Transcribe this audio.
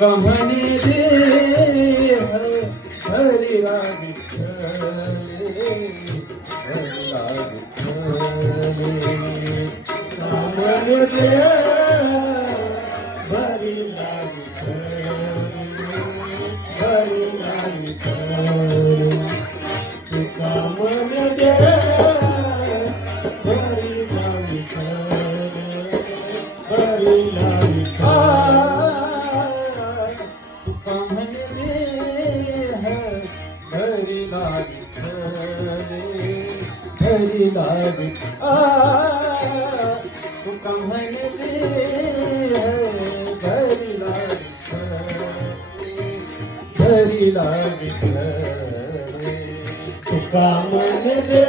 तुका म्हणे दे हरिला विठ्ठले हरिला विठ्ठले तुका म्हणे दे हरिला विठ्ठले हरिला विठ्ठले तुका म्हणे दे हरिला विठ्ठले हरिला विठ्ठले तुका म्हणे दे हरिला विठ्ठले हरिला विठ्ठले तुका म्हणे दे हरिला विठ्ठले हरिला विठ्ठले तुका म्हणे दे